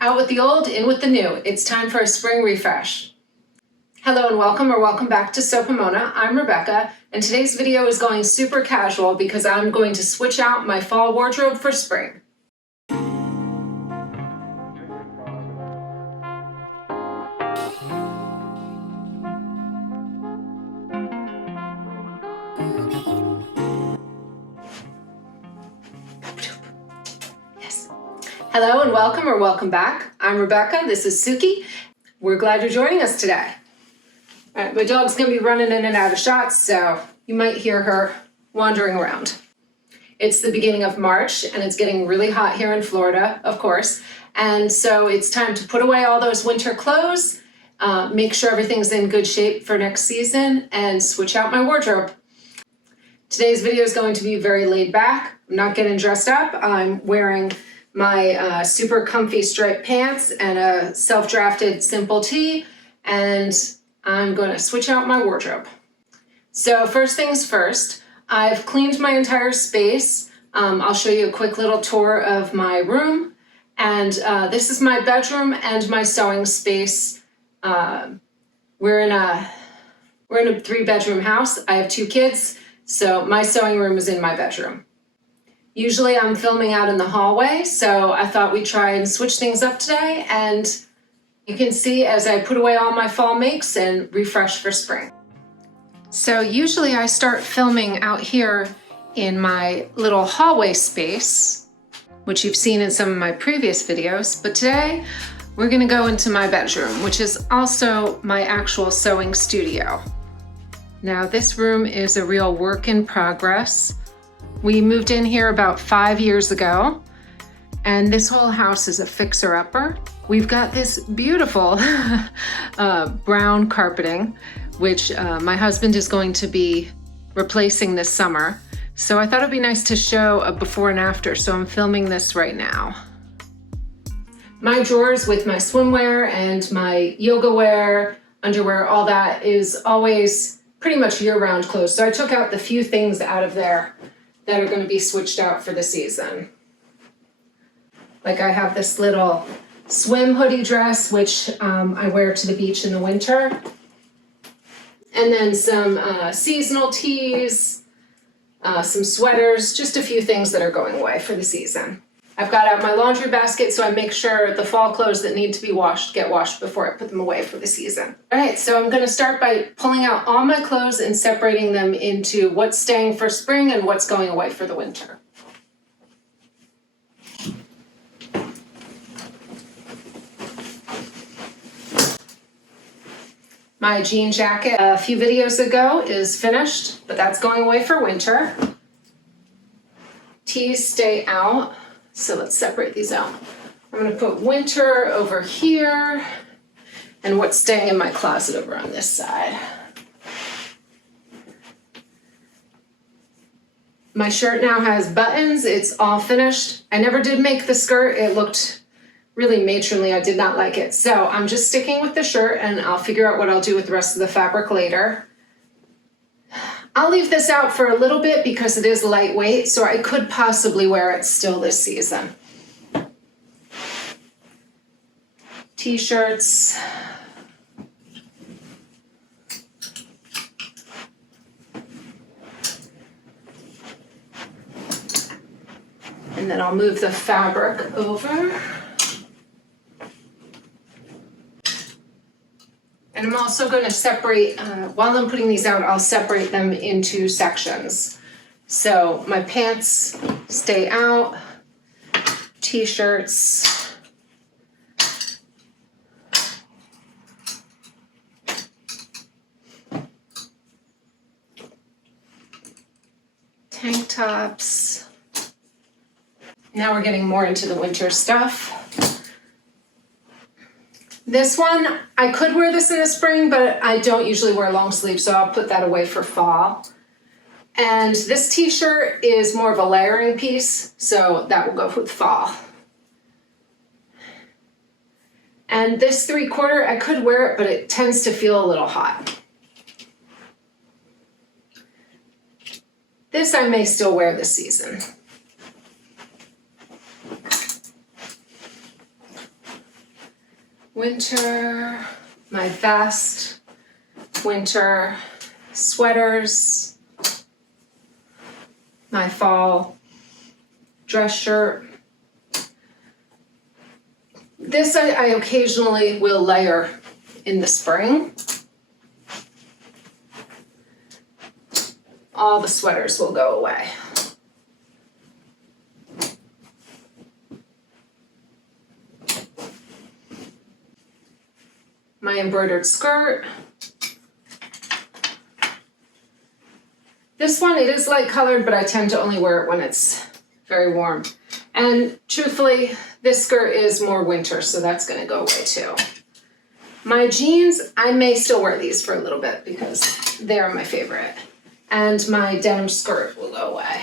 Out with the old, in with the new. It's time for a spring refresh. Hello and welcome back to Sew Pomona. I'm Rebecca, and today's video is going super casual because I'm going to switch out my fall wardrobe for spring. Hello and welcome back. I'm Rebecca, this is Suki. We're glad you're joining us today. All right, my dog's gonna be running in and out of shots, so you might hear her wandering around. It's the beginning of March and it's getting really hot here in Florida, of course. And so it's time to put away all those winter clothes, make sure everything's in good shape for next season, and switch out my wardrobe. Today's video is going to be very laid back. I'm not getting dressed up. I'm wearing my super comfy striped pants and a self-drafted simple tee, and I'm going to switch out my wardrobe. So first things first, I've cleaned my entire space. I'll show you a quick little tour of my room, and this is my bedroom and my sewing space. We're in a 3-bedroom house. I have 2 kids, so my sewing room is in my bedroom. Usually I'm filming out in the hallway, so I thought we'd try and switch things up today, and you can see as I put away all my fall makes and refresh for spring. So usually I start filming out here in my little hallway space, which you've seen in some of my previous videos, but today we're gonna go into my bedroom, which is also my actual sewing studio. Now this room is a real work in progress. We moved in here about 5 years ago, and this whole house is a fixer-upper. We've got this beautiful brown carpeting, which my husband is going to be replacing this summer. So I thought it'd be nice to show a before and after, so I'm filming this right now. My drawers with my swimwear and my yoga wear, underwear, all that is always pretty much year-round clothes. So I took out the few things out of there that are going to be switched out for the season. Like I have this little swim hoodie dress, which I wear to the beach in the winter. And then some seasonal tees, some sweaters, just a few things that are going away for the season. I've got out my laundry basket, so I make sure the fall clothes that need to be washed get washed before I put them away for the season. All right, so I'm gonna start by pulling out all my clothes and separating them into what's staying for spring and what's going away for the winter. My jean jacket a few videos ago is finished, but that's going away for winter. Tees stay out. So let's separate these out. I'm gonna put winter over here and what's staying in my closet over on this side. My shirt now has buttons, it's all finished. I never did make the skirt, it looked really matronly, I did not like it. So I'm just sticking with the shirt and I'll figure out what I'll do with the rest of the fabric later. I'll leave this out for a little bit because it is lightweight, so I could possibly wear it still this season. T-shirts. And then I'll move the fabric over. And I'm also going to separate, while I'm putting these out, I'll separate them into sections. So my pants stay out, t-shirts, tank tops. Now we're getting more into the winter stuff. This one, I could wear this in the spring, but I don't usually wear long sleeves, so I'll put that away for fall. And this t-shirt is more of a layering piece, so that will go with fall. And this 3/4, I could wear it, but it tends to feel a little hot. This I may still wear this season. winter, my vest, winter sweaters, my fall dress shirt. This I occasionally will layer in the spring. All the sweaters will go away. My embroidered skirt. This one, it is light colored, but I tend to only wear it when it's very warm. And truthfully, this skirt is more winter, so that's gonna go away too. My jeans, I may still wear these for a little bit because they're my favorite. And my denim skirt will go away.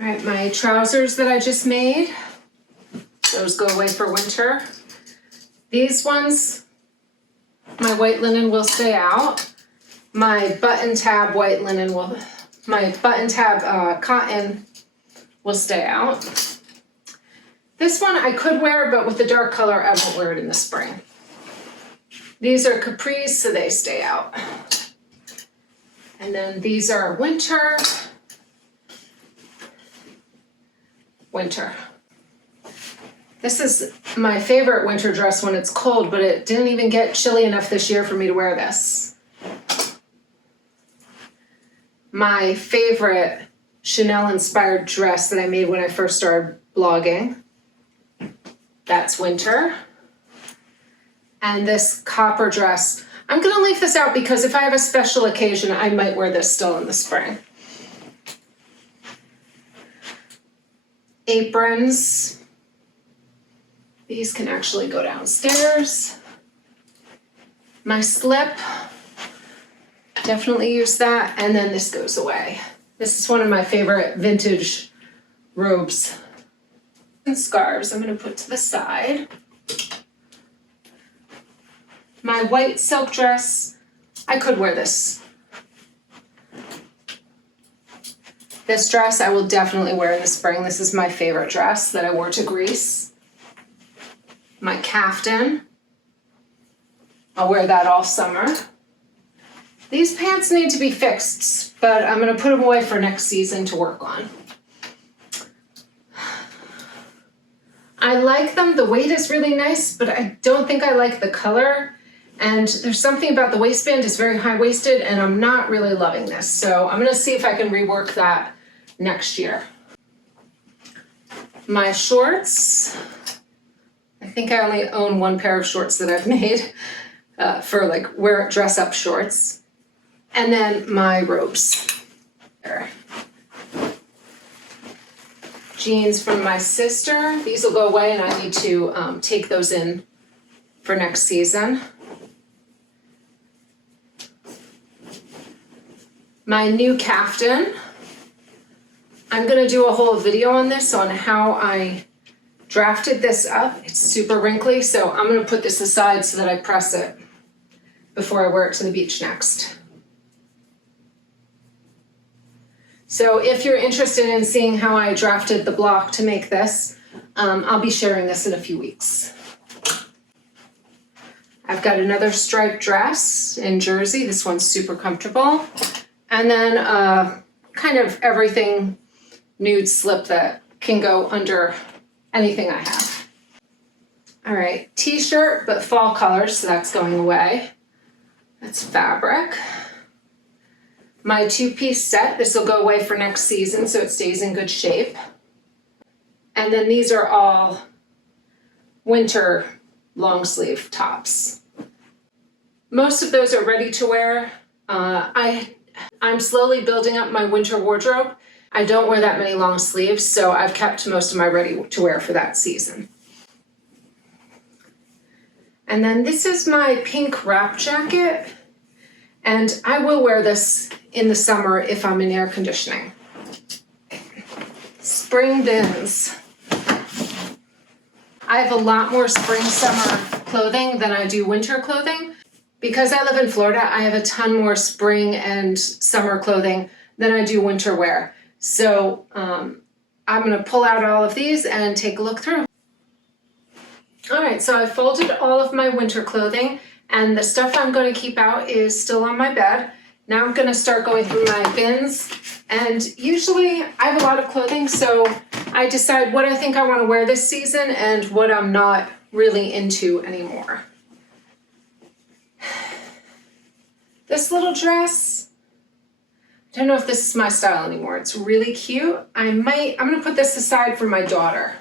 All right, my trousers that I just made, those go away for winter. These ones, my white linen will stay out. My button tab white linen will, my button tab cotton will stay out. This one I could wear, but with the dark color, I won't wear it in the spring. These are capris, so they stay out. And then these are winter. Winter. This is my favorite winter dress when it's cold, but it didn't even get chilly enough this year for me to wear this. My favorite Chanel-inspired dress that I made when I first started blogging. That's winter. And this copper dress, I'm gonna leave this out because if I have a special occasion, I might wear this still in the spring. Aprons. These can actually go downstairs. My slip, definitely use that, and then this goes away. This is one of my favorite vintage robes. And scarves I'm gonna put to the side. My white silk dress, I could wear this. This dress I will definitely wear in the spring. This is my favorite dress that I wore to Greece. My caftan, I'll wear that all summer. These pants need to be fixed, but I'm gonna put them away for next season to work on. I like them, the weight is really nice, but I don't think I like the color. And there's something about the waistband, it's very high-waisted, and I'm not really loving this. So I'm gonna see if I can rework that next year. My shorts, I think I only own one pair of shorts that I've made for like dress up shorts. And then my robes. Jeans from my sister. These will go away and I need to take those in for next season. My new caftan. I'm gonna do a whole video on this, on how I drafted this up. It's super wrinkly, so I'm gonna put this aside so that I press it before I wear it to the beach next. So if you're interested in seeing how I drafted the block to make this, I'll be sharing this in a few weeks. I've got another striped dress in jersey. This one's super comfortable. And then kind of everything nude slip that can go under anything I have. All right, t-shirt, but fall colors, so that's going away. That's fabric. My two-piece set, this will go away for next season so it stays in good shape. And then these are all winter long sleeve tops. Most of those are ready to wear. I'm slowly building up my winter wardrobe. I don't wear that many long sleeves, so I've kept most of my ready to wear for that season. And then this is my pink wrap jacket, and I will wear this in the summer if I'm in air conditioning. Spring bins. I have a lot more spring summer clothing than I do winter clothing. Because I live in Florida, I have a ton more spring and summer clothing than I do winter wear. So I'm gonna pull out all of these and take a look through. All right, so I folded all of my winter clothing, and the stuff I'm gonna keep out is still on my bed. Now I'm gonna start going through my bins, and usually I have a lot of clothing, so I decide what I think I wanna wear this season and what I'm not really into anymore. This little dress, I don't know if this is my style anymore. It's really cute. I'm gonna put this aside for my daughter.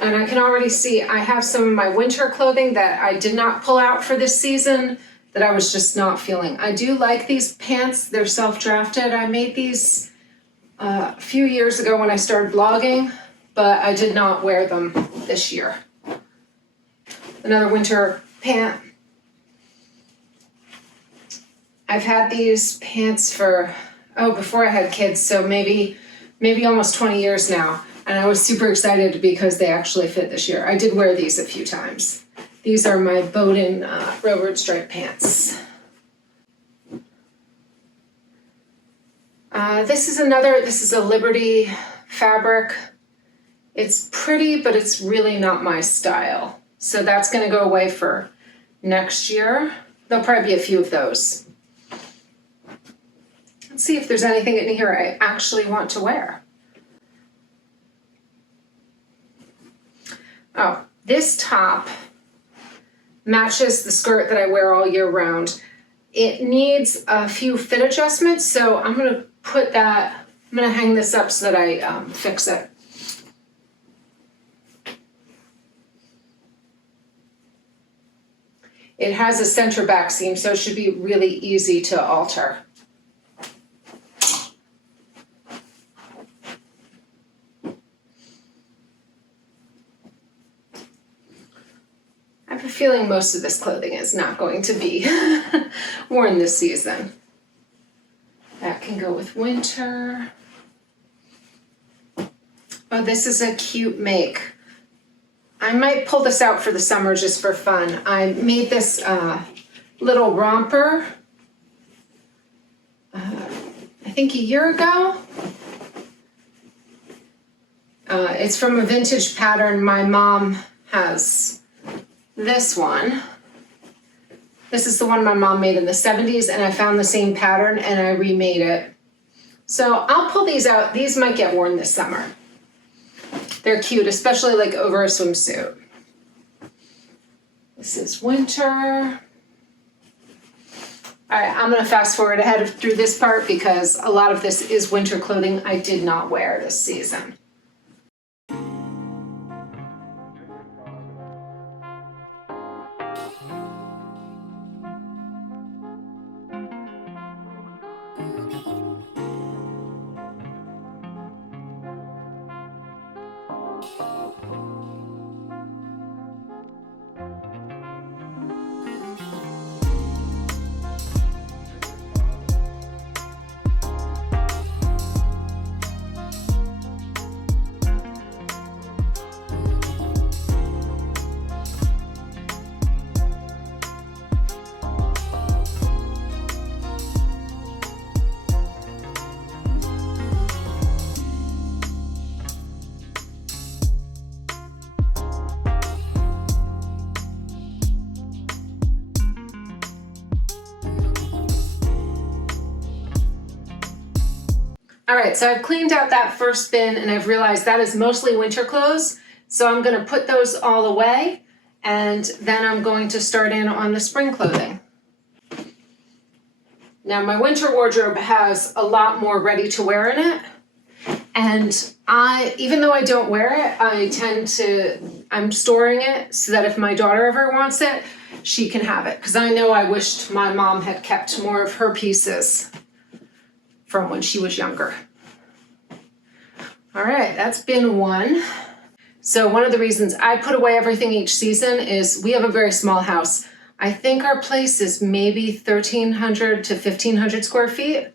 And I can already see I have some of my winter clothing that I did not pull out for this season that I was just not feeling. I do like these pants. They're self-drafted. I made these a few years ago when I started blogging, but I did not wear them this year. Another winter pant. I've had these pants for, before I had kids, so maybe almost 20 years now. And I was super excited because they actually fit this year. I did wear these a few times. These are my Bowden railroad stripe pants. This is a Liberty fabric. It's pretty, but it's really not my style. So that's gonna go away for next year. There'll probably be a few of those. Let's see if there's anything in here I actually want to wear. Oh, this top matches the skirt that I wear all year round. It needs a few fit adjustments, so I'm gonna hang this up so that I fix it. It has a center back seam, so it should be really easy to alter. I have a feeling most of this clothing is not going to be worn this season. That can go with winter. Oh, this is a cute make. I might pull this out for the summer just for fun. I made this little romper, I think a year ago. It's from a vintage pattern. My mom has this one. This is the one my mom made in the 70s, and I found the same pattern and I remade it. So I'll pull these out. These might get worn this summer. They're cute, especially like over a swimsuit. This is winter. All right, I'm gonna fast forward ahead through this part because a lot of this is winter clothing I did not wear this season. All right, so I've cleaned out that first bin and I've realized that is mostly winter clothes. So I'm gonna put those all away and then I'm going to start in on the spring clothing. Now my winter wardrobe has a lot more ready to wear in it. And even though I don't wear it, I'm storing it so that if my daughter ever wants it, she can have it. Because I know I wished my mom had kept more of her pieces from when she was younger. All right, that's bin one. So one of the reasons I put away everything each season is we have a very small house. I think our place is maybe 1,300 to 1,500 square feet.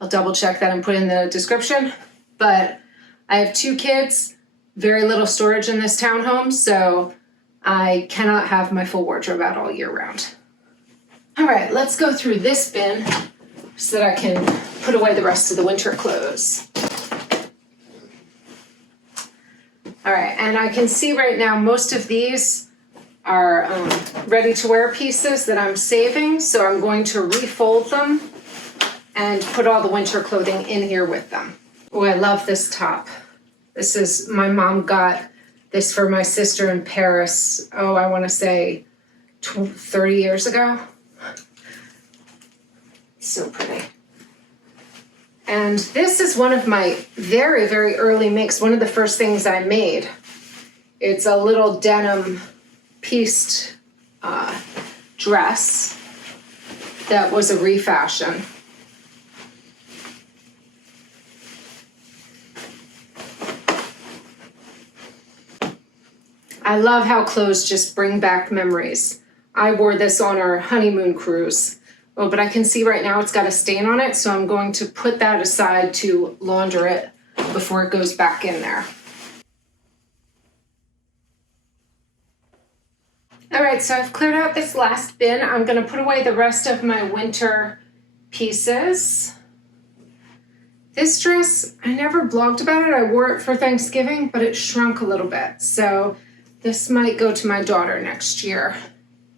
I'll double check that and put in the description. But I have 2 kids, very little storage in this townhome, so I cannot have my full wardrobe out all year round. All right, let's go through this bin so that I can put away the rest of the winter clothes. All right, and I can see right now most of these are ready to wear pieces that I'm saving, so I'm going to refold them and put all the winter clothing in here with them. Oh, I love this top. This is, my mom got this for my sister in Paris, oh, I want to say 30 years ago. So pretty. And this is one of my very, very early makes, one of the first things I made. It's a little denim pieced dress that was a refashion. I love how clothes just bring back memories. I wore this on our honeymoon cruise. Oh, but I can see right now it's got a stain on it, so I'm going to put that aside to launder it before it goes back in there. All right, so I've cleared out this last bin. I'm gonna put away the rest of my winter pieces. This dress, I never blogged about it. I wore it for Thanksgiving, but it shrunk a little bit. So this might go to my daughter next year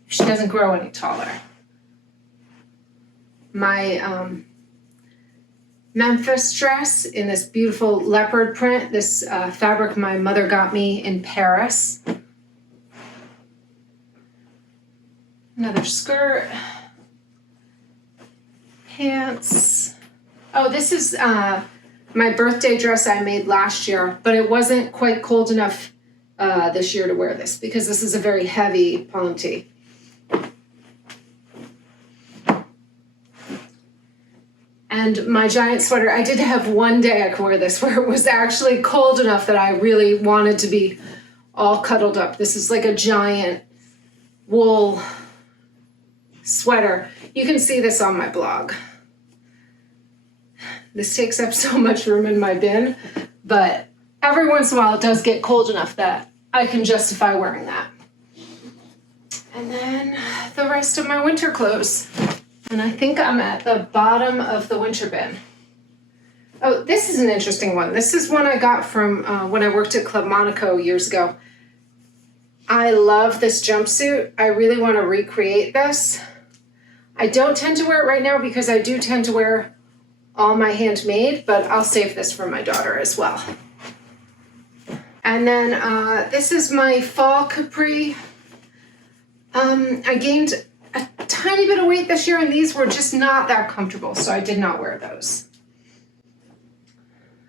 if she doesn't grow any taller. My Memphis dress in this beautiful leopard print, this fabric my mother got me in Paris. Another skirt, pants. Oh, this is my birthday dress I made last year, but it wasn't quite cold enough this year to wear this because this is a very heavy ponte. And my giant sweater, I did have one day I could wear this where it was actually cold enough that I really wanted to be all cuddled up. This is like a giant wool sweater. You can see this on my blog. This takes up so much room in my bin, but every once in a while it does get cold enough that I can justify wearing that. And then the rest of my winter clothes. And I think I'm at the bottom of the winter bin. Oh, this is an interesting one. This is one I got from when I worked at Club Monaco years ago. I love this jumpsuit. I really want to recreate this. I don't tend to wear it right now because I do tend to wear all my handmade, but I'll save this for my daughter as well. And then this is my fall capri. I gained a tiny bit of weight this year and these were just not that comfortable, so I did not wear those.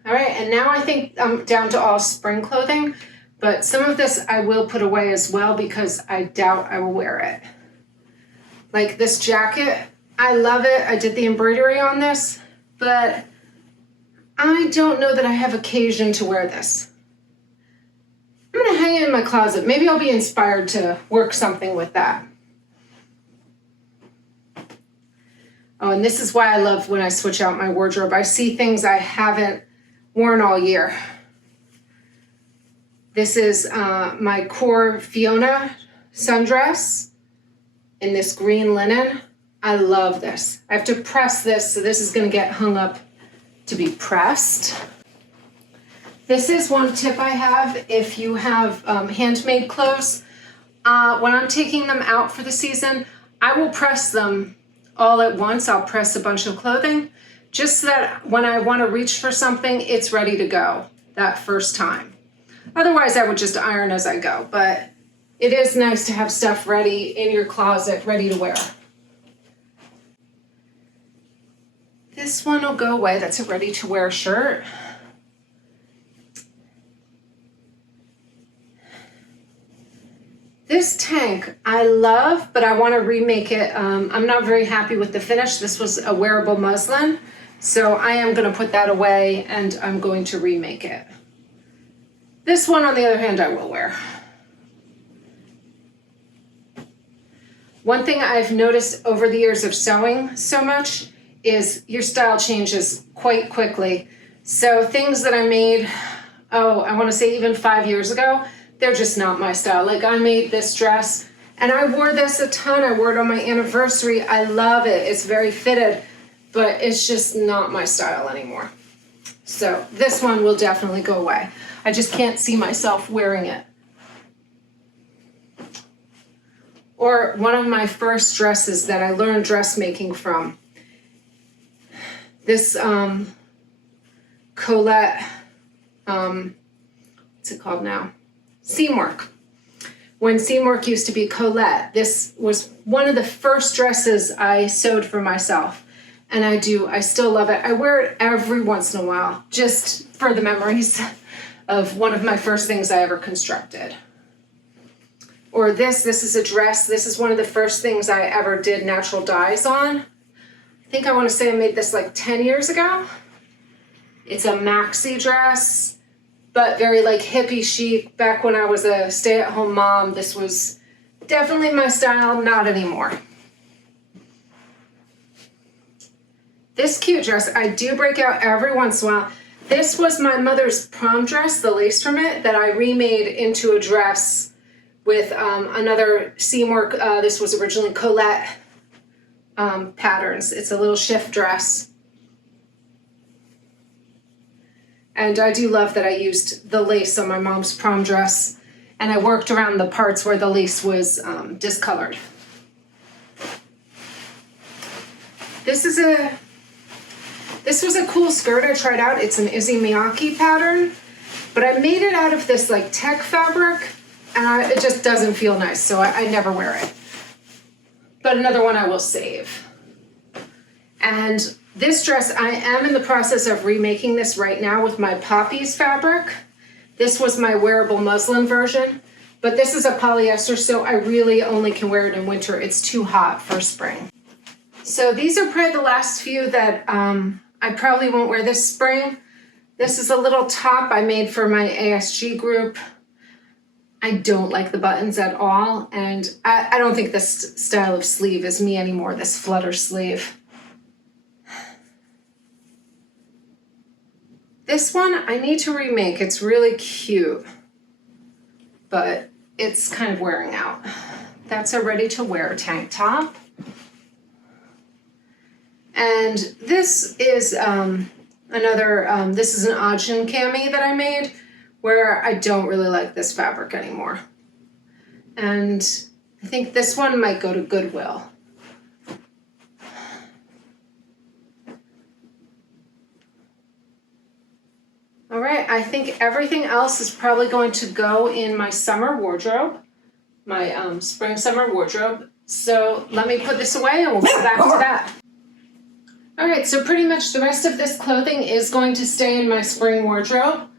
All right, and now I think I'm down to all spring clothing, but some of this I will put away as well because I doubt I will wear it. Like this jacket, I love it. I did the embroidery on this, but I don't know that I have occasion to wear this. I'm gonna hang it in my closet. Maybe I'll be inspired to work something with that. Oh, and this is why I love when I switch out my wardrobe. I see things I haven't worn all year. This is my core Fiona sundress in this green linen. I love this. I have to press this, so this is gonna get hung up to be pressed. This is one tip I have if you have handmade clothes. When I'm taking them out for the season, I will press them all at once. I'll press a bunch of clothing just so that when I want to reach for something, it's ready to go that first time. Otherwise, I would just iron as I go, but it is nice to have stuff ready in your closet, ready to wear. This one will go away. That's a ready to wear shirt. This tank I love, but I want to remake it. I'm not very happy with the finish. This was a wearable muslin, so I am going to put that away and I'm going to remake it. This one, on the other hand, I will wear. One thing I've noticed over the years of sewing so much is your style changes quite quickly. So things that I made, oh, I want to say even 5 years ago, they're just not my style. Like I made this dress and I wore this a ton. I wore it on my anniversary. I love it. It's very fitted, but it's just not my style anymore. So this one will definitely go away. I just can't see myself wearing it. Or one of my first dresses that I learned dressmaking from. This Colette, what's it called now? Seamwork. When Seamwork used to be Colette, this was one of the first dresses I sewed for myself. And I still love it. I wear it every once in a while, just for the memories of one of my first things I ever constructed. Or this is a dress. This is one of the first things I ever did natural dyes on. I think I want to say I made this like 10 years ago. It's a maxi dress, but very like hippie chic. Back when I was a stay-at-home mom, this was definitely my style, not anymore. This cute dress, I do break out every once in a while. This was my mother's prom dress, the lace from it, that I remade into a dress with another seamwork. This was originally Colette patterns. It's a little shift dress. And I do love that I used the lace on my mom's prom dress, and I worked around the parts where the lace was discolored. This was a cool skirt I tried out. It's an Izzy Miyake pattern, but I made it out of this like tech fabric, and it just doesn't feel nice, so I never wear it. But another one I will save. And this dress, I am in the process of remaking this right now with my Poppies fabric. This was my wearable muslin version, but this is a polyester, so I really only can wear it in winter. It's too hot for spring. So these are probably the last few that I probably won't wear this spring. This is a little top I made for my ASG group. I don't like the buttons at all, and I don't think this style of sleeve is me anymore, this flutter sleeve. This one I need to remake. It's really cute, but it's kind of wearing out. That's a ready-to-wear tank top. And this is this is an Ajin cami that I made, where I don't really like this fabric anymore. And I think this one might go to Goodwill. All right, I think everything else is probably going to go in my summer wardrobe, my spring-summer wardrobe. So let me put this away and we'll go back to that. All right, so pretty much the rest of this clothing is going to stay in my spring wardrobe.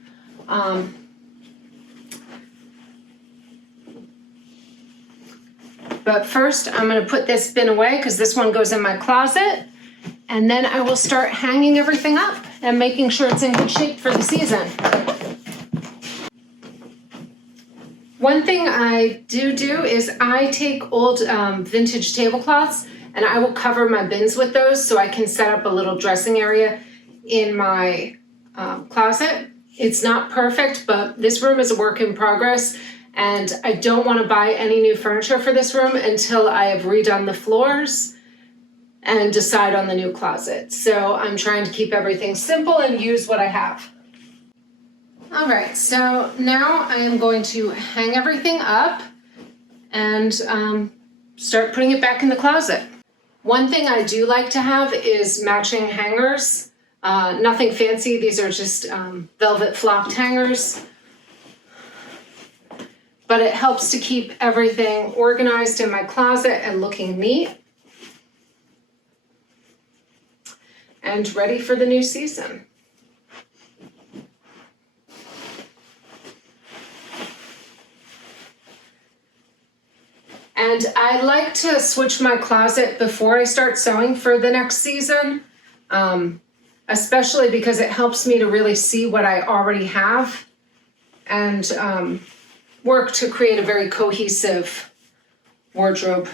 But first, I'm going to put this bin away because this one goes in my closet. And then I will start hanging everything up and making sure it's in good shape for the season. One thing I do is I take old vintage tablecloths and I will cover my bins with those so I can set up a little dressing area in my closet. It's not perfect, but this room is a work in progress, and I don't want to buy any new furniture for this room until I have redone the floors and decide on the new closet. So I'm trying to keep everything simple and use what I have. All right, so now I am going to hang everything up and start putting it back in the closet. One thing I do like to have is matching hangers. Nothing fancy, these are just velvet flocked hangers. But it helps to keep everything organized in my closet and looking neat. And ready for the new season. And I like to switch my closet before I start sewing for the next season, especially because it helps me to really see what I already have and work to create a very cohesive wardrobe.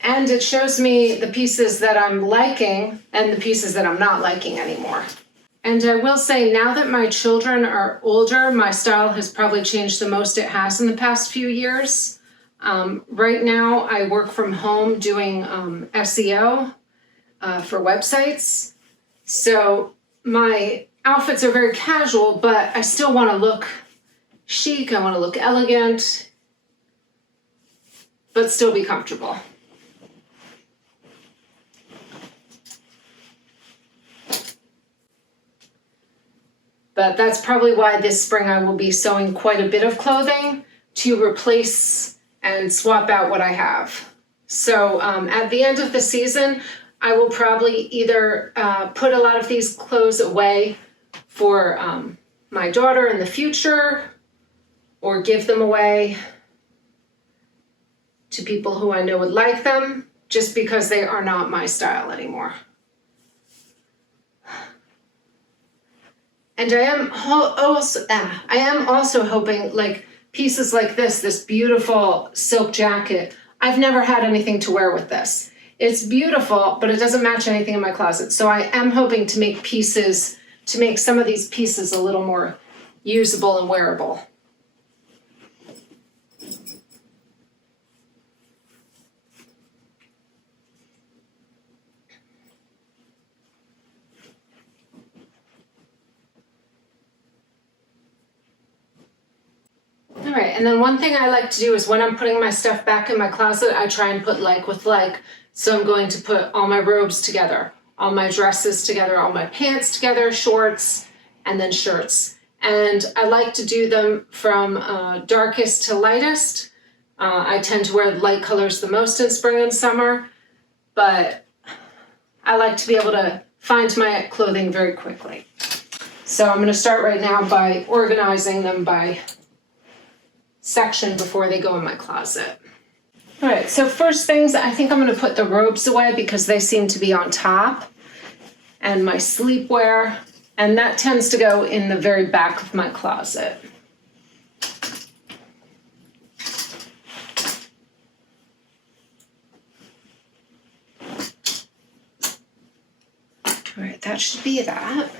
And it shows me the pieces that I'm liking and the pieces that I'm not liking anymore. And I will say, now that my children are older, my style has probably changed the most it has in the past few years. Right now, I work from home doing SEO for websites. So my outfits are very casual, but I still want to look chic. I want to look elegant, but still be comfortable. But that's probably why this spring I will be sewing quite a bit of clothing to replace and swap out what I have. So at the end of the season, I will probably either put a lot of these clothes away for my daughter in the future, or give them away to people who I know would like them, just because they are not my style anymore. And I am also hoping, like, pieces like this beautiful silk jacket. I've never had anything to wear with this. It's beautiful, but it doesn't match anything in my closet. So I am hoping to make some of these pieces a little more usable and wearable. All right, and then one thing I like to do is when I'm putting my stuff back in my closet, I try and put like with like. So I'm going to put all my robes together, all my dresses together, all my pants together, shorts, and then shirts. And I like to do them from darkest to lightest. I tend to wear light colors the most in spring and summer, but I like to be able to find my clothing very quickly. So I'm going to start right now by organizing them by section before they go in my closet. All right, so first things, I think I'm going to put the robes away because they seem to be on top, and my sleepwear, and that tends to go in the very back of my closet. All right, that should be that.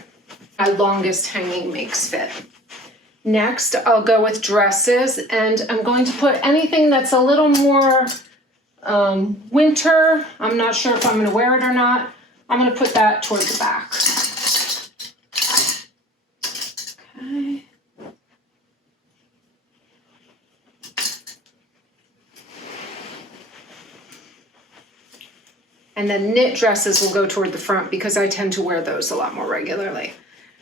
My longest hanging makes fit. Next, I'll go with dresses, and I'm going to put anything that's a little more winter. I'm not sure if I'm going to wear it or not. I'm going to put that toward the back. Okay. And then knit dresses will go toward the front because I tend to wear those a lot more regularly.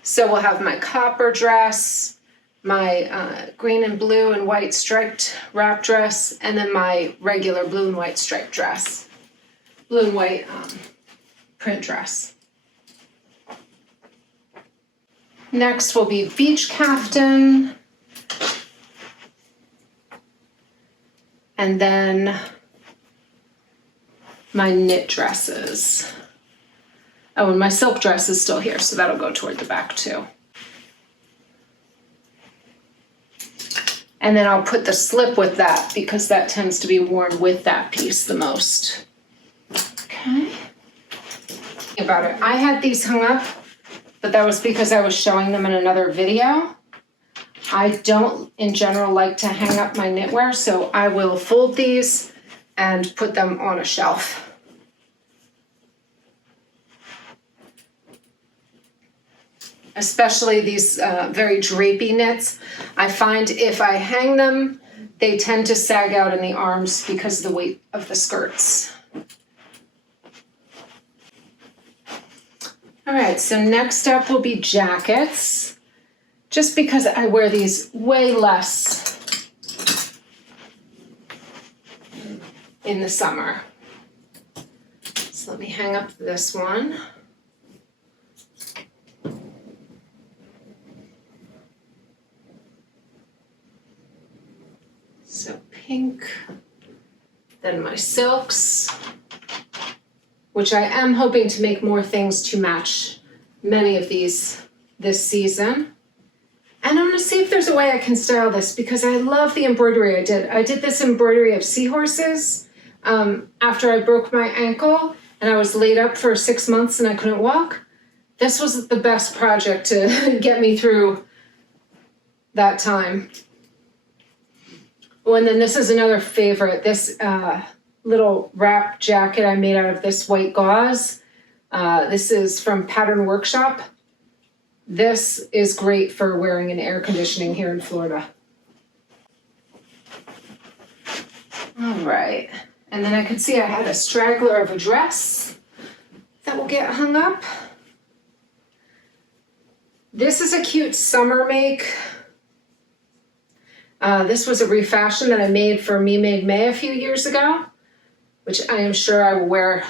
So we'll have my copper dress, my green and blue and white striped wrap dress, and then my regular blue and white striped dress, blue and white print dress. Next will be beach caftan, and then my knit dresses. Oh, and my silk dress is still here, so that'll go toward the back too. And then I'll put the slip with that because that tends to be worn with that piece the most. Okay. About it. I had these hung up, but that was because I was showing them in another video. I don't, in general, like to hang up my knitwear, so I will fold these and put them on a shelf. Especially these very drapey knits. I find if I hang them, they tend to sag out in the arms because of the weight of the skirts. All right, so next up will be jackets. Just because I wear these way less in the summer. So let me hang up this one. So pink, then my silks, which I am hoping to make more things to match many of these this season. And I'm gonna see if there's a way I can style this because I love the embroidery I did. I did this embroidery of seahorses after I broke my ankle and I was laid up for 6 months and I couldn't walk. This was the best project to get me through that time. Oh, and then this is another favorite, this little wrap jacket I made out of this white gauze. This is from Pattern Workshop. This is great for wearing in air conditioning here in Florida. All right, and then I could see I had a straggler of a dress that will get hung up. This is a cute summer make. This was a refashion that I made for Me Made May a few years ago, which I am sure I will wear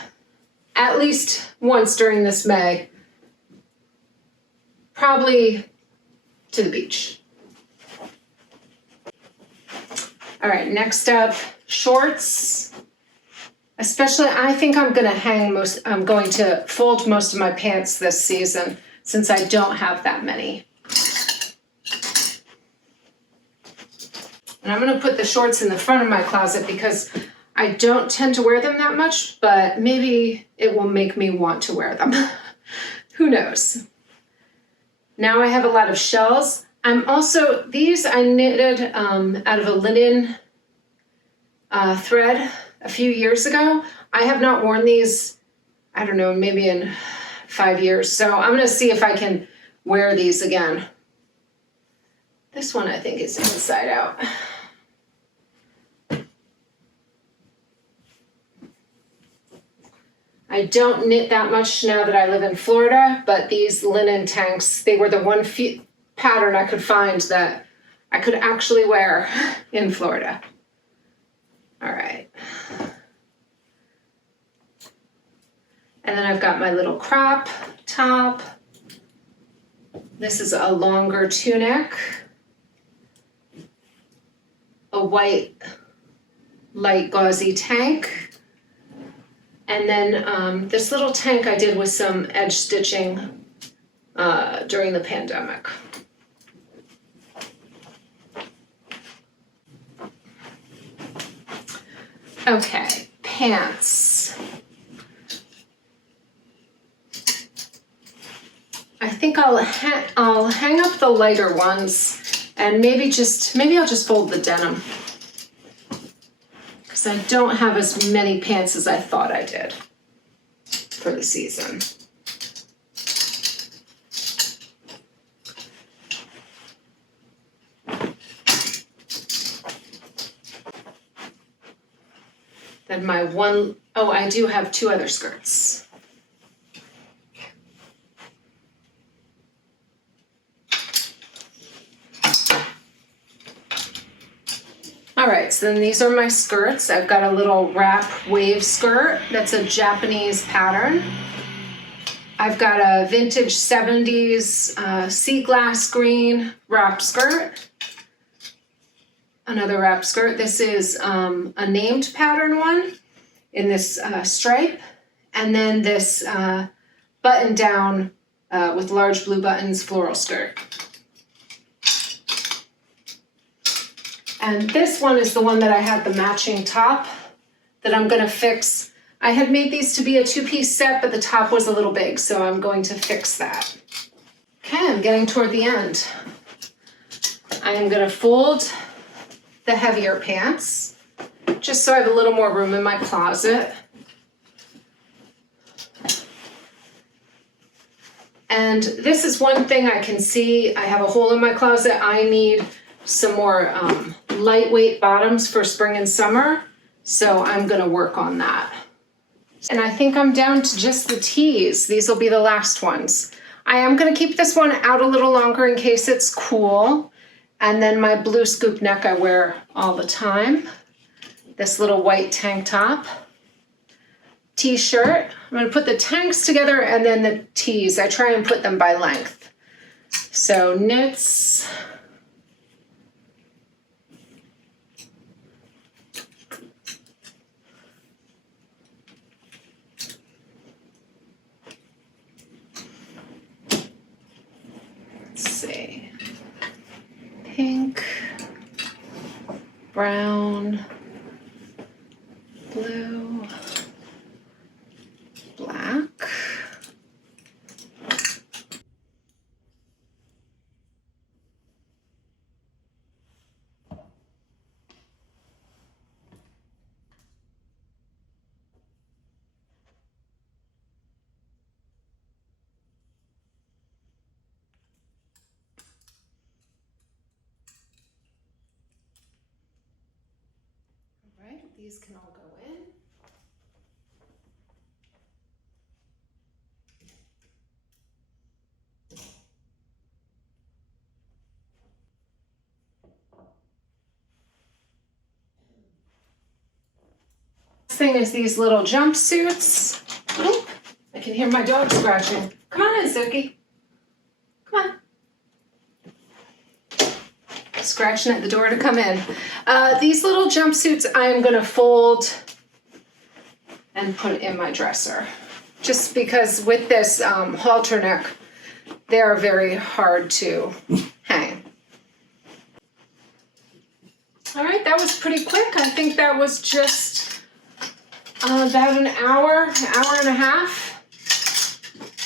at least once during this May. Probably to the beach. All right, next up, shorts. Especially, I think I'm going to fold most of my pants this season since I don't have that many. And I'm gonna put the shorts in the front of my closet because I don't tend to wear them that much, but maybe it will make me want to wear them. Who knows? Now I have a lot of shells. These I knitted out of a linen thread a few years ago. I have not worn these, I don't know, maybe in 5 years. So I'm gonna see if I can wear these again. This one I think is inside out. I don't knit that much now that I live in Florida, but these linen tanks, they were the one pattern I could find that I could actually wear in Florida. All right. And then I've got my little crop top. This is a longer tunic. A white light gauzy tank. And then this little tank I did with some edge stitching during the pandemic. Okay, pants. I think I'll hang up the lighter ones and maybe I'll just fold the denim. Because I don't have as many pants as I thought I did for the season. Then I do have 2 other skirts. All right, so then these are my skirts. I've got a little wrap wave skirt that's a Japanese pattern. I've got a vintage 70s sea glass green wrap skirt. Another wrap skirt. This is a named pattern one in this stripe. And then this button down with large blue buttons floral skirt. And this one is the one that I had the matching top that I'm gonna fix. I had made these to be a 2-piece set, but the top was a little big, so I'm going to fix that. Okay, I'm getting toward the end. I am gonna fold the heavier pants, just so I have a little more room in my closet. And this is one thing I can see. I have a hole in my closet. I need some more lightweight bottoms for spring and summer, so I'm gonna work on that. And I think I'm down to just the tees. These will be the last ones. I am gonna keep this one out a little longer in case it's cool. And then my blue scoop neck I wear all the time. This little white tank top. T-shirt. I'm gonna put the tanks together and then the tees. I try and put them by length. So knits. Pink, brown, blue, black. these can all go in. Next thing is these little jumpsuits. Oh, I can hear my dog scratching. Come on in, Suki. Come on. Scratching at the door to come in. These little jumpsuits I'm going to fold and put in my dresser. Just because with this halter neck, they are very hard to hang. All right, that was pretty quick. I think that was just about an hour and a half.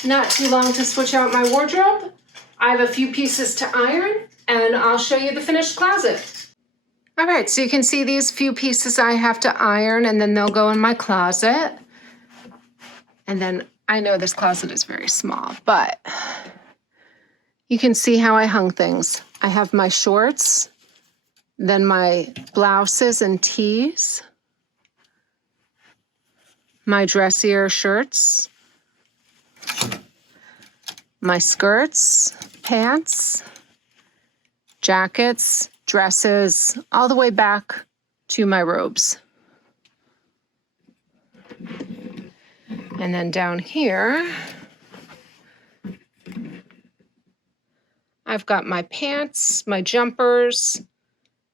Not too long to switch out my wardrobe. I have a few pieces to iron, and I'll show you the finished closet. All right, so you can see these few pieces I have to iron, and then they'll go in my closet. And then I know this closet is very small, but you can see how I hung things. I have my shorts, then my blouses and tees, my dressier shirts, my skirts, pants, jackets, dresses, all the way back to my robes. And then down here, I've got my pants, my jumpers,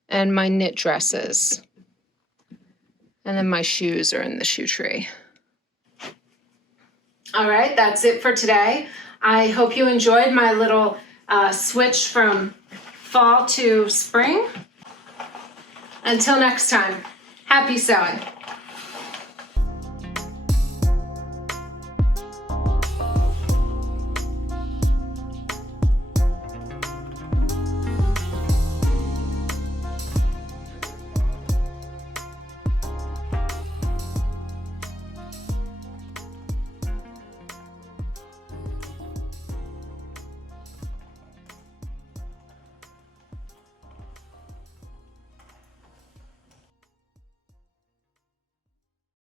and my knit dresses. And then my shoes are in the shoe tray. All right, that's it for today. I hope you enjoyed my little switch from fall to spring. Until next time, happy sewing.